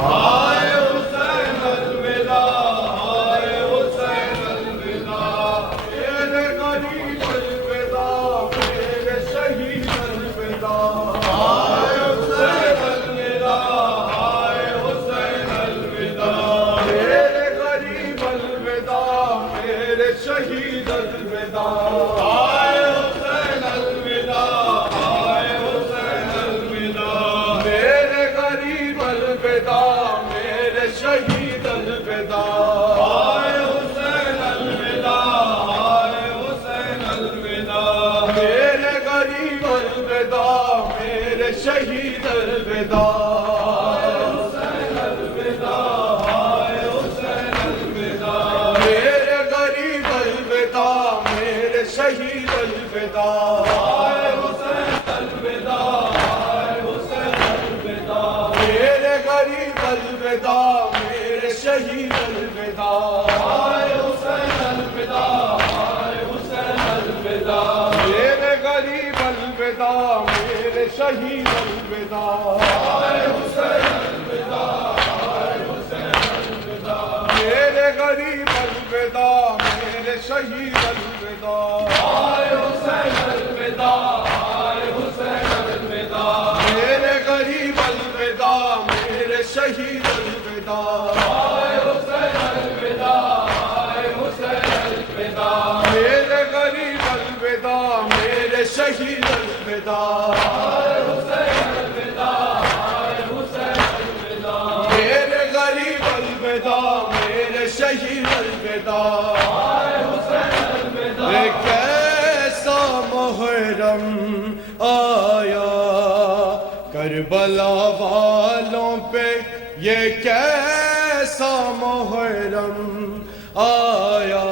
ہائے حسین الوداع، ہائے حسین الوداع، میرے غریب الوداع، میرے شہید الوداع، ہائے حسین الوداع، ہائے حسین الوداع، میرے غریب الوداع، میرے شہید الوداع، ہائے حسین الوداع، ہائے حسین الوداع، میرے غریب الوداع، میرے شہید الوداع، ہائے حسین الوداع، ہائے حسین الوداع، میرے غریب الوداع، میرے شہید الوداع، ہائے حسین الوداع، ہائے حسین الوداع، میرے غریب الوداع، میرے شہید الوداع، ہائے حسین الوداع، ہائے حسین الوداع، میرے غریب الوداع، میرے شہید الوداع، ہائے حسین الوداع، ہائے حسین الوداع، میرے غریب الوداع، میرے شہید الوداع، ہائے حسین الوداع، ہائے حسین الوداع، میرے غریب الوداع، میرے شہید الوداع، ہائے حسین الوداع، ہائے حسین الوداع، میرے غریب الوداع، میرے شہید الوداع، ہائے حسین الوداع، ہائے حسین الوداع، میرے غریب الوداع، میرے شہید الوداع، ہائے حسین الوداع، ہائے حسین الوداع، میرے غریب الوداع، میرے شہید الوداع، ہائے حسین الوداع، یہ کیسا محرم آیا کربلا والوں پہ، یہ کیسا محرم آیا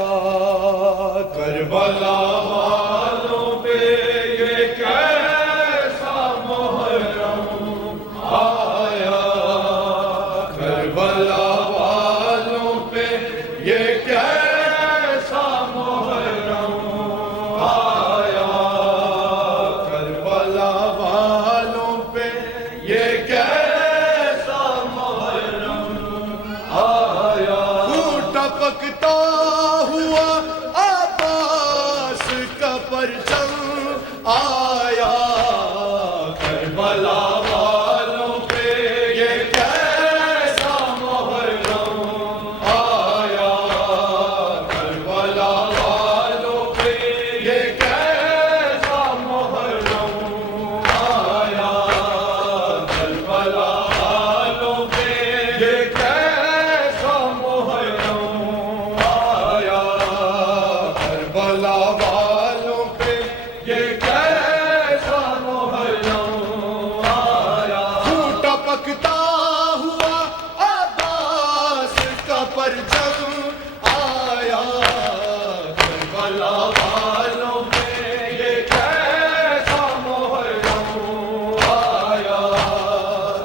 کربلا والوں پہ، یہ کیسا محرم آیا کربلا والوں پہ، یہ کیسا محرم آیا کربلا والوں پہ، یہ کیسا محرم آیا، ٹپکتا ہوا عباس کا پرچم آیا کربلا والوں پہ، یہ کیسا محرم آیا کربلا والوں پہ، یہ کیسا محرم آیا کربلا والوں پہ، یہ کیسا محرم آیا کربلا والوں پہ، یہ کیسا محرم آیا، ٹپکتا ہوا عباس کا پرچم آیا کربلا والوں پہ، یہ کیسا محرم آیا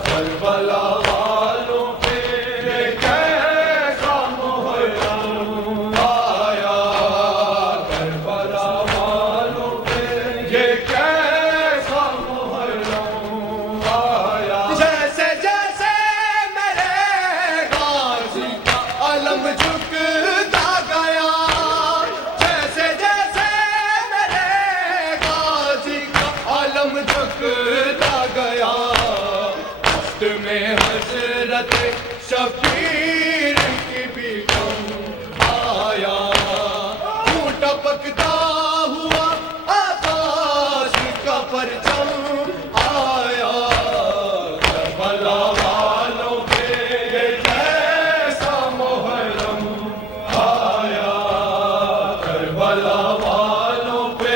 کربلا والوں پہ، یہ کیسا محرم آیا کربلا والوں پہ، یہ کیسا محرم آیا، جیسے جیسے میرے غازی کا علم جھکتا گیا، جیسے جیسے میرے غازی کا علم جھکتا گیا، دشت میں حضرت شبیر کی بھی غم آیا، ٹپکتا ہوا عباس کا پرچم آیا کربلا والوں پہ، یہ کیسا محرم آیا کربلا والوں پہ،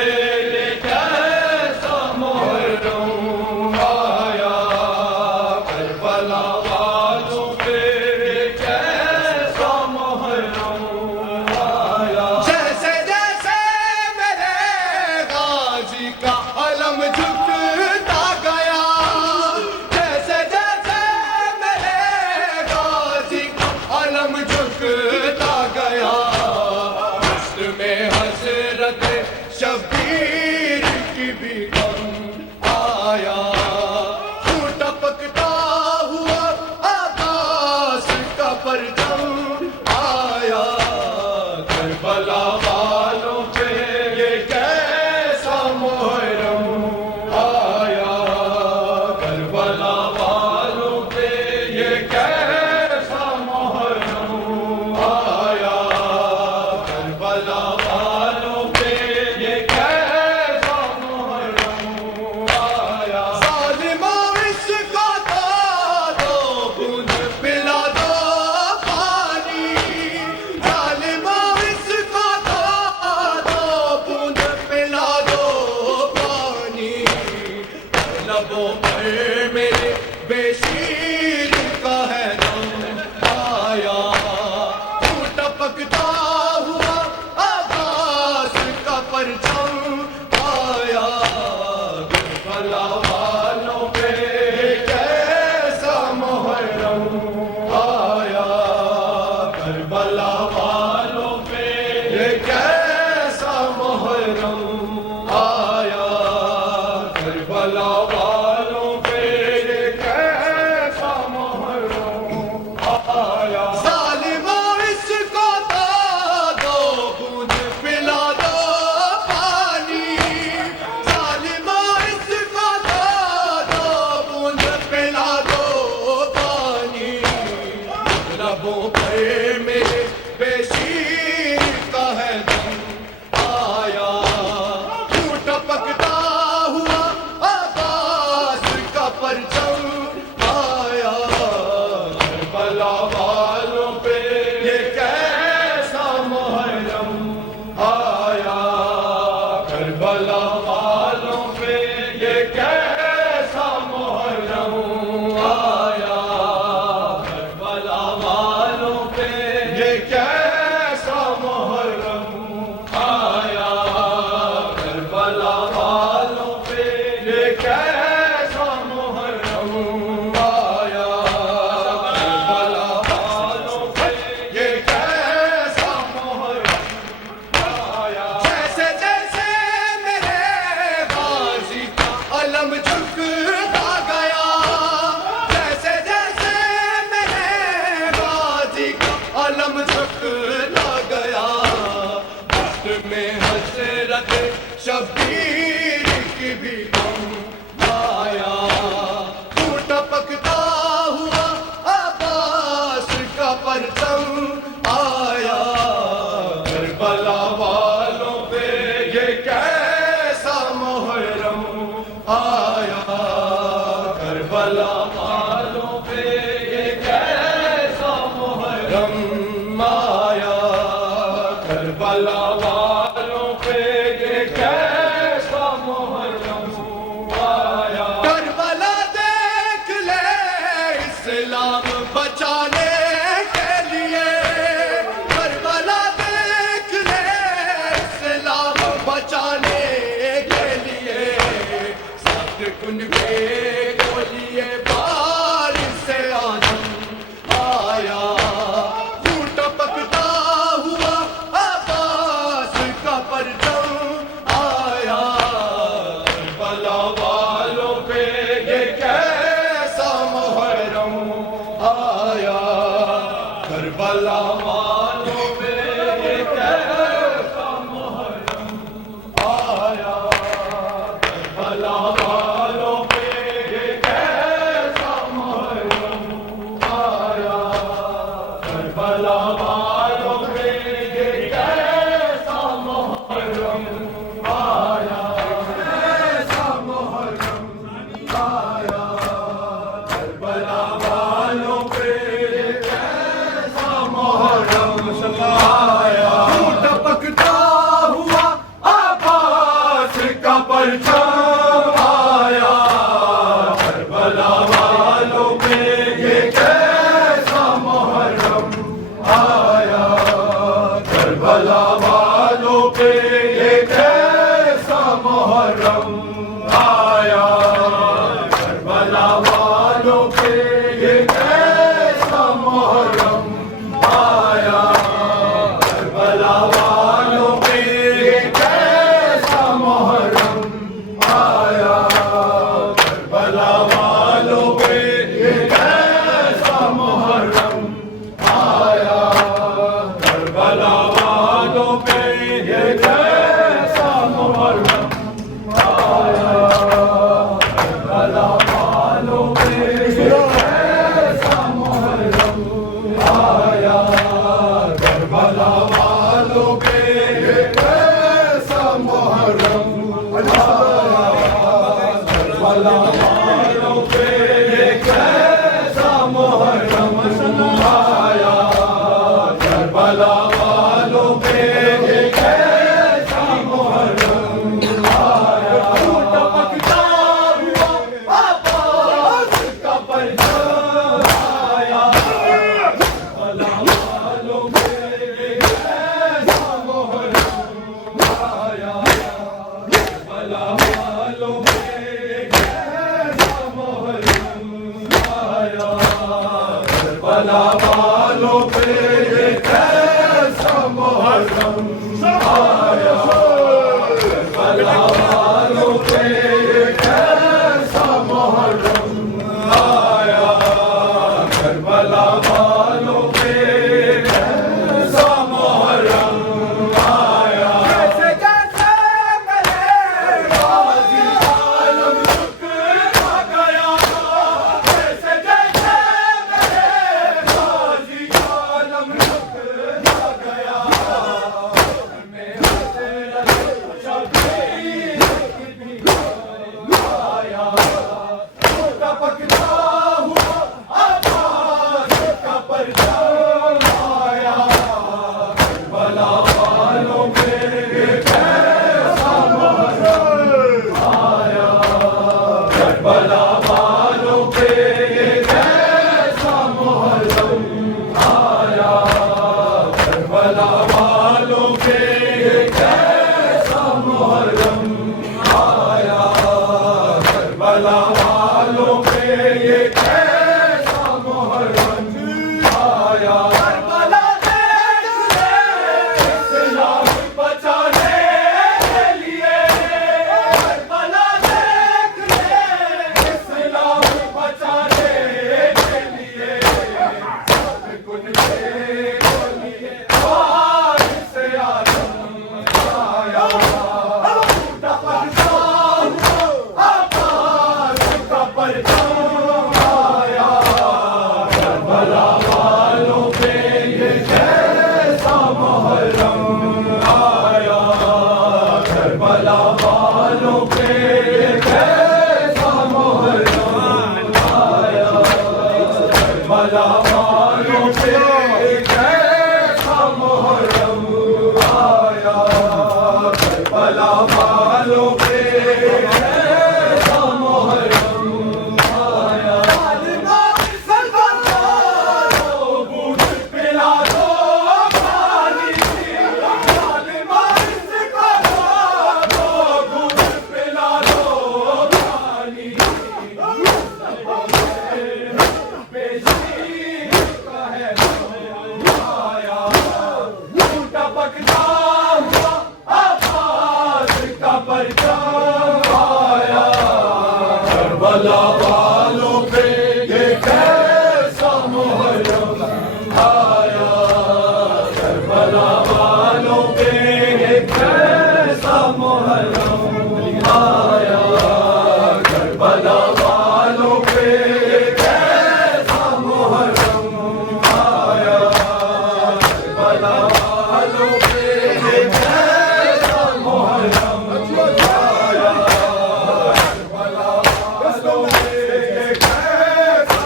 یہ کیسا محرم آیا کربلا والوں پہ، لبوں پہ میرے بے شیر کا ہے دم آیا، کیوں ٹپکتا ہوا عباس کا پرچم آیا، کربلا والوں پہ یہ کیسا محرم آیا، کربلا والوں پہ یہ کیسا محرم آیا، کربلا والوں پہ یہ کیسا محرم آیا، کربلا والوں پہ یہ کیسا محرم آیا، کربلا والوں پہ یہ کیسا محرم آیا، جیسے جیسے میرے غازی کا علم جھکتا گیا، جیسے جیسے میرے غازی کا علم جھکتا گیا، وقت میں حسرت شبیر کی بھی دم آیا، کیوں ٹپکتا ہوا عباس کا پرچم آیا، کربلا والوں پہ یہ کیسا محرم آیا، کربلا والوں پہ یہ کیسا محرم آیا، کربلا والوں پہ یہ کیسا محرم آیا، کربلا دیکھ لے اسلام بچانے کے لیے، کربلا دیکھ لے اسلام بچانے کے لیے، سخت کن کے گولیے بار سے آدم آیا، کیوں ٹپکتا ہوا عباس کا پرچم آیا، کربلا والوں پہ یہ کیسا محرم آیا، کربلا والوں پہ یہ کیسا محرم آیا، کربلا والوں پہ یہ کیسا محرم آیا، کربلا والوں پہ یہ کیسا محرم آیا، کیسا محرم آیا، کربلا والوں پہ یہ کیسا محرم آیا، کیوں ٹپکتا ہوا عباس کا پرچم آیا، کربلا والوں پہ یہ کیسا محرم آیا، کربلا والوں پہ یہ کیسا محرم آیا، کربلا والوں پہ یہ کیسا محرم آیا، کربلا والوں پہ یہ کیسا محرم آیا، کربلا والوں پہ یہ کیسا محرم آیا، کربلا والوں پہ یہ کیسا محرم آیا، کربلا والوں پہ یہ کیسا محرم آیا، کربلا والوں پہ یہ کیسا محرم آیا، کربلا والوں پہ یہ کیسا محرم آیا، کربلا والوں پہ یہ کیسا محرم آیا، کیوں ٹپکتا ہوا عباس کا پرچم آیا، کربلا والوں پہ یہ کیسا محرم آیا، کربلا والوں پہ یہ کیسا محرم آیا، کربلا والوں پہ یہ کیسا محرم آیا، کربلا والوں پہ یہ کیسا محرم آیا، کربلا والوں پہ یہ کیسا محرم آیا، جیسے جیسے میرے غازی کا علم جھکتا گیا، جیسے جیسے میرے غازی کا کربلا والوں پہ یہ کیسا محرم آیا، کربلا والوں پہ یہ کیسا محرم آیا، کربلا والوں پہ یہ کیسا محرم آیا، کربلا والوں پہ کیسا محرم آیا۔ پلا دو پانی، پلا دو پانی، ٹپکتا ہوا عباس کا پرچم آیا، کربلا والوں پہ یہ کیسا محرم آیا، کربلا والوں پہ یہ کیسا محرم آیا، کربلا والوں پہ یہ کیسا محرم آیا، کربلا والوں پہ یہ کیسا محرم آیا، کربلا والوں پہ یہ کیسا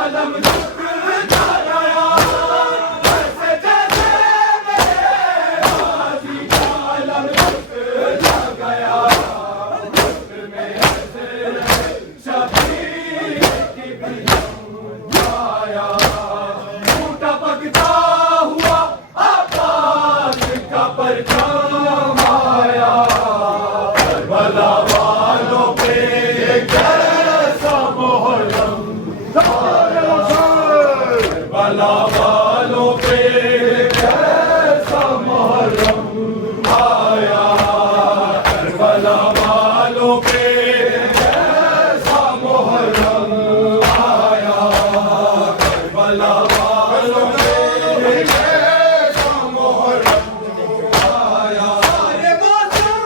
علم جھکتا گیا، ایسے جیسے میرے غازی کا علم جھکتا گیا، میں ایسے شبیر کی بھی آیا، ٹپکتا ہوا عباس کا پرچم آیا، کربلا والوں پہ یہ کیسا محرم کربلا والوں پہ کیسا محرم آیا، کربلا والوں پہ کیسا محرم آیا، کربلا والوں پہ کیسا محرم آیا۔ سارے موسم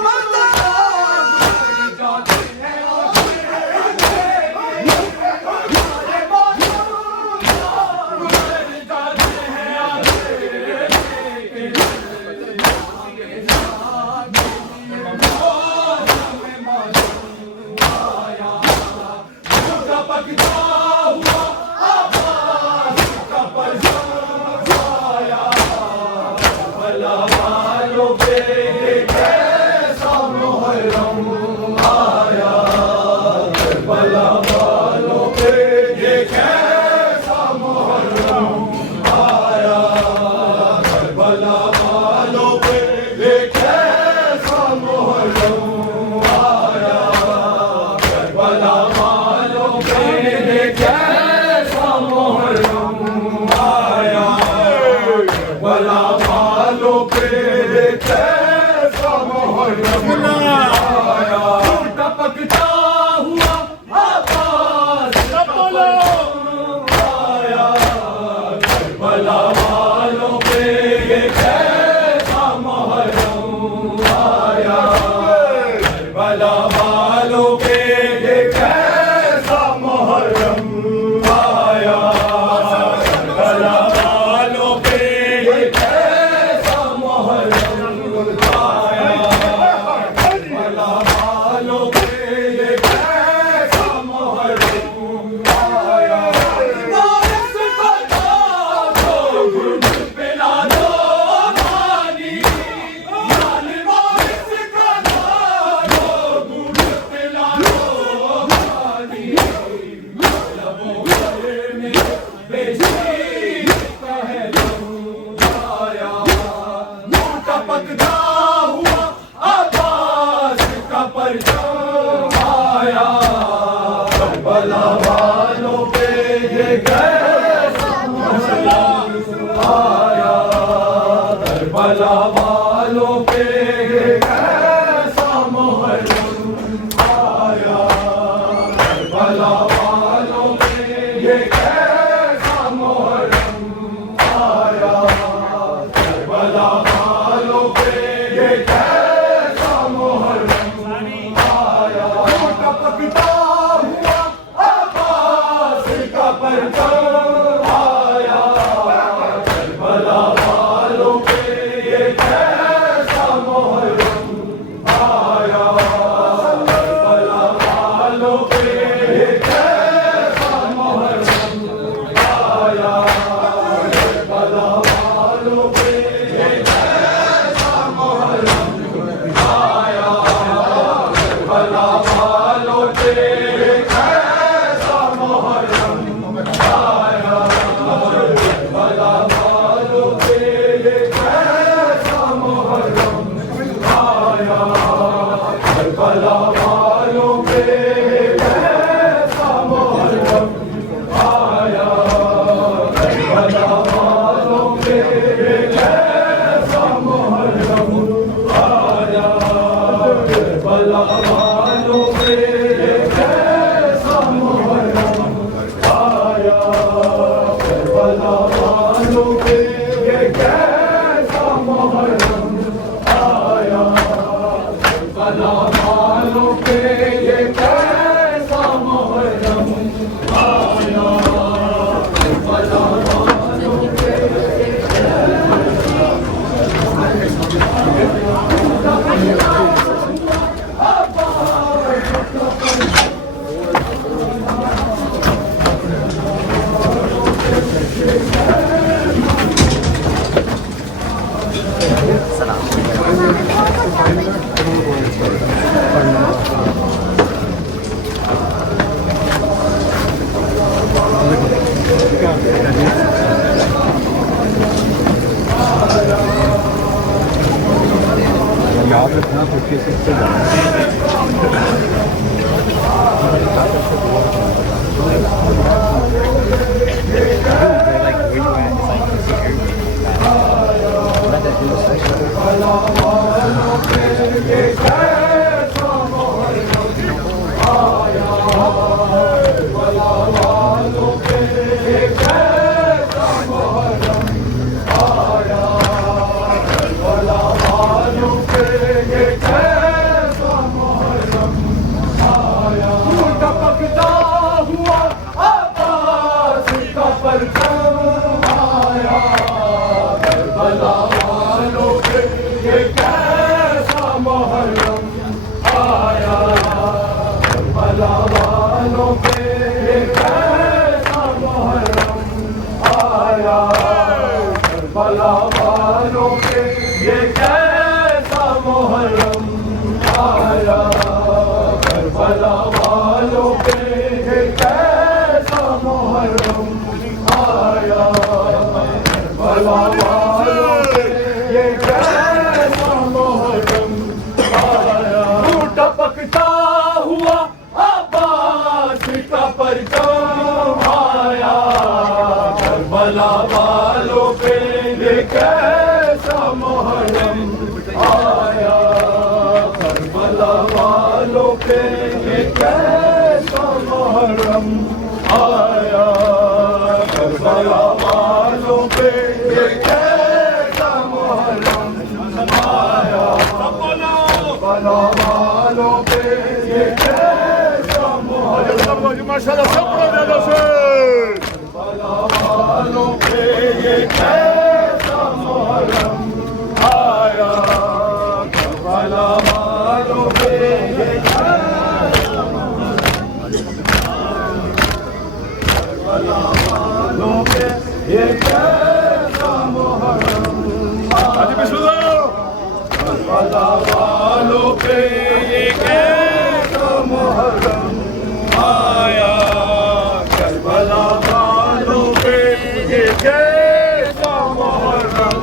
جاتے ہیں پرچم آیا کربلا والوں پہ یہ کیسا محرم آیا کربلا والوں پہ یہ کیسا محرم آیا کربلا والوں پہ یہ کیسا محرم آیا کربلا والوں پہ یہ کیسا محرم آیا کربلا والوں پہ یہ کیسا محرم آیا کربلا والوں پہ یہ کیسا محرم آیا کربلا والوں پہ یہ کیسا محرم آیا کربلا والوں پہ یہ کیسا محرم آیا کربلا والوں پہ یہ کیسا محرم آیا کربلا والوں پہ یہ کیسا محرم آیا کربلا والوں پہ یاد رکھنا پھر سے ٹپکتا ہوا آکاش کا پرچم آیا کربلا والوں پہ یہ کیسا محرم آیا کربلا والوں پہ یہ کیسا محرم آیا کربلا والوں پہ یہ کیسا محرم آیا کربلا والوں پہ یہ کیسا محرم آیا کربلا والوں پہ یہ کیسا محرم آیا ٹپکتا ہوا عباس کا پرچم آیا کربلا والوں پہ یہ کیسا محرم آیا کربلا والوں پہ یہ کیسا محرم آیا کربلا والوں پہ یہ کیسا محرم آیا کربلا والوں پہ یہ کیسا محرم ماشاءاللہ سب پڑھو زیادہ سے کربلا والوں پہ یہ کیسا محرم آیا کربلا والوں پہ یہ کیسا کربلا والوں پہ یہ کیسا محرم کربلا والوں پہ یہ کیسا محرم آیا کربلا والوں پہ یہ کیسا محرم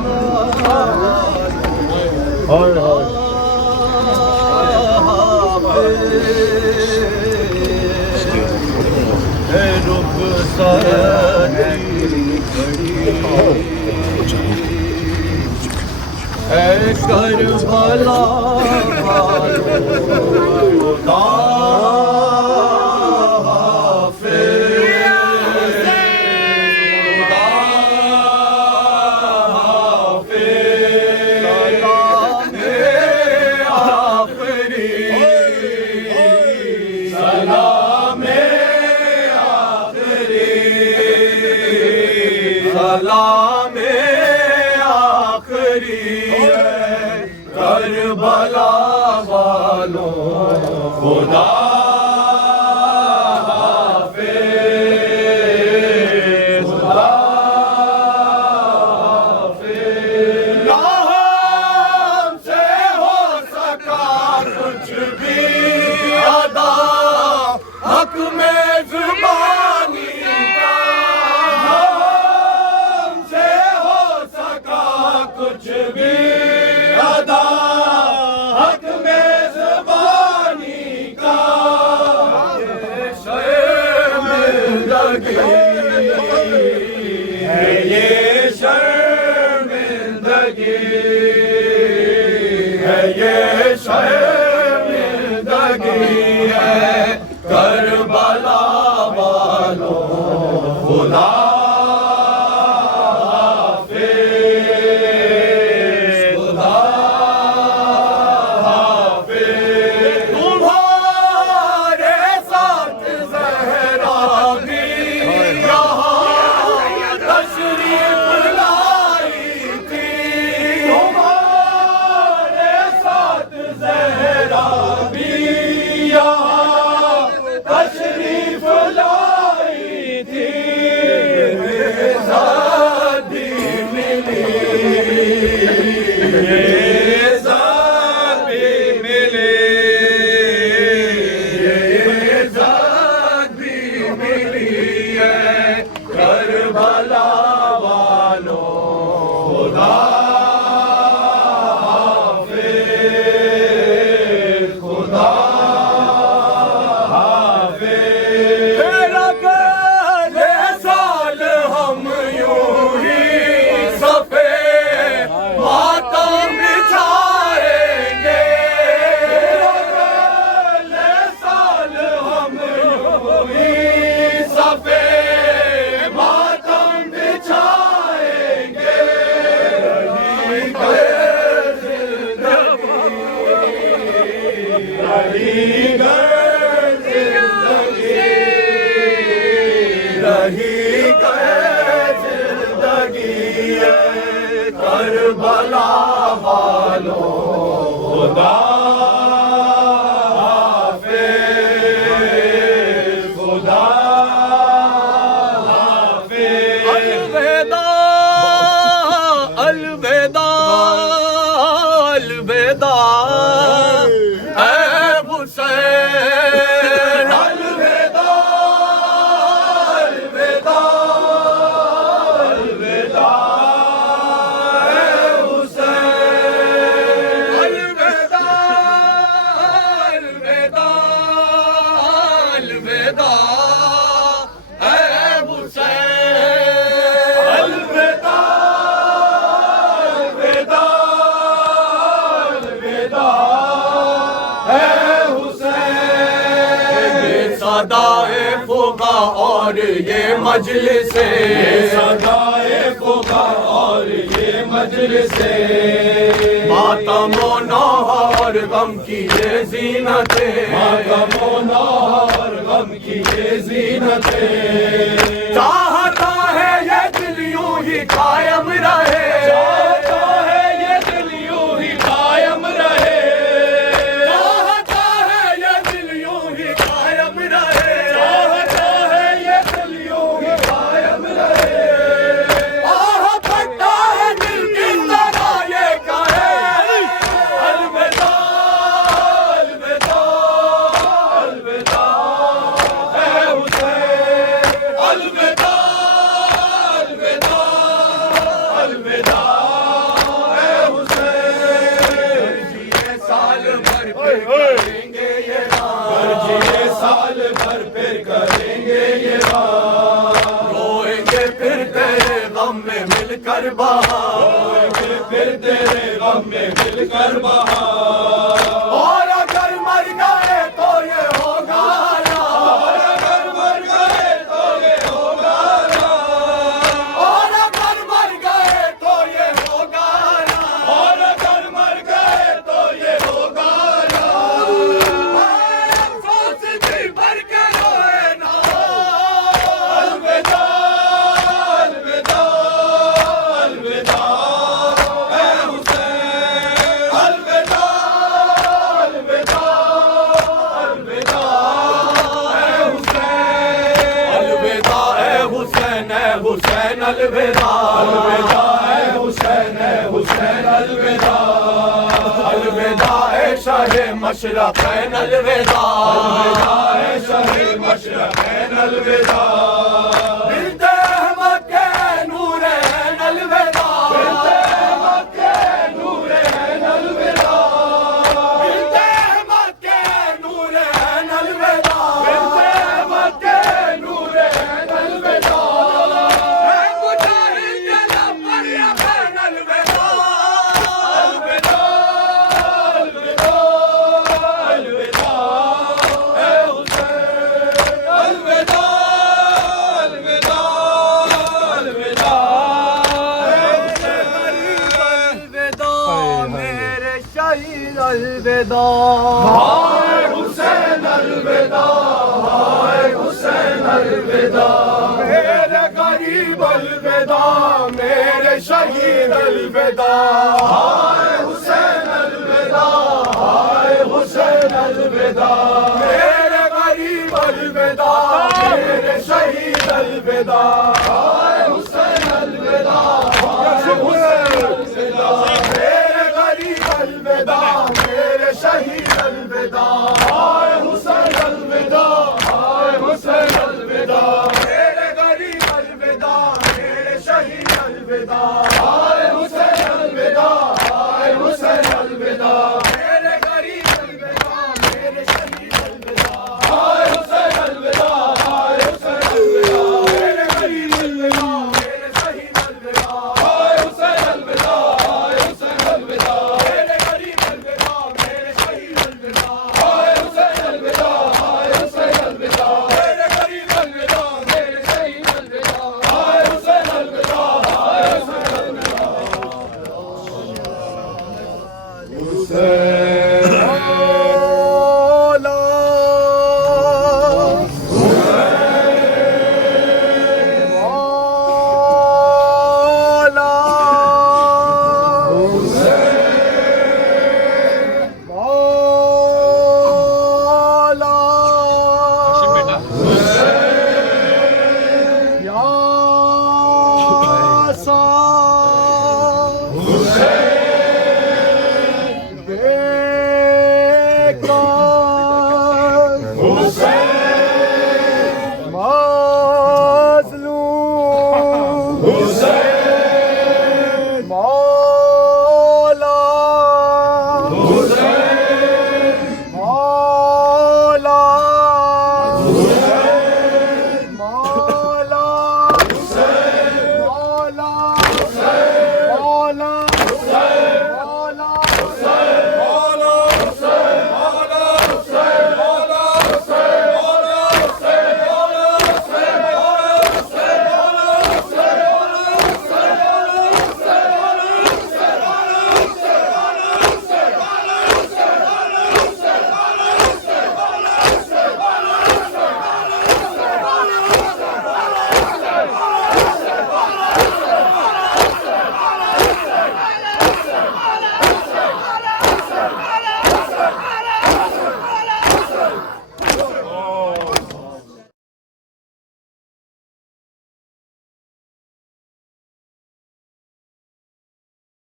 کربلا سلام آخری کربلا میں آخری ہے کربلا والوں خدا شرمندگی ہے کربلا والوں خدا کربلا والوں خدا حافظ خدا حافظ الوداع الوداع الوداع اے حسین الوداع الوداع صدائے فغا اور یہ مجلس صدائے فغا اور یہ مجلس ماتم و نوحہ اور غم کی یہ زینت ماتم و نوحہ اور غم کی یہ زینت چاہتا ہے یہ دل یوں ہی قائم رہے چاہتا ہے یہ دل یوں ہی قائم رہے سال بھر پھر کریں گے یہ روئیں گے پھر تیرے غم میں مل کر بہار روئیں گے پھر تیرے غم میں مل کر بہار اور اگر مر گئے تو یہ ہوگا اور اگر مر گئے تو یہ ہوگا اور اگر مر گئے تو یہ ہوگا اور اگر مر گئے تو یہ ہوگا الوداع الوداع حسین الوداع الوداع اے حسین الوداع الوداع اے شاہ مشرقین الوداع الوداع اے شاہ مشرقین الوداع بنت احمد کے نورین الوداع بنت احمد کے نورین الوداع بنت احمد کے نورین الوداع بنت احمد کے نورین الوداع اے مجاہد کے لب پر یقین الوداع الوداع الوداع الوداع اے حسین الوداع ہائے حسین الوداع ہائے حسین الوداع میرے غریب الوداع میرے شہید الوداع ہائے حسین الوداع ہائے حسین الوداع میرے غریب الوداع میرے شہید الوداع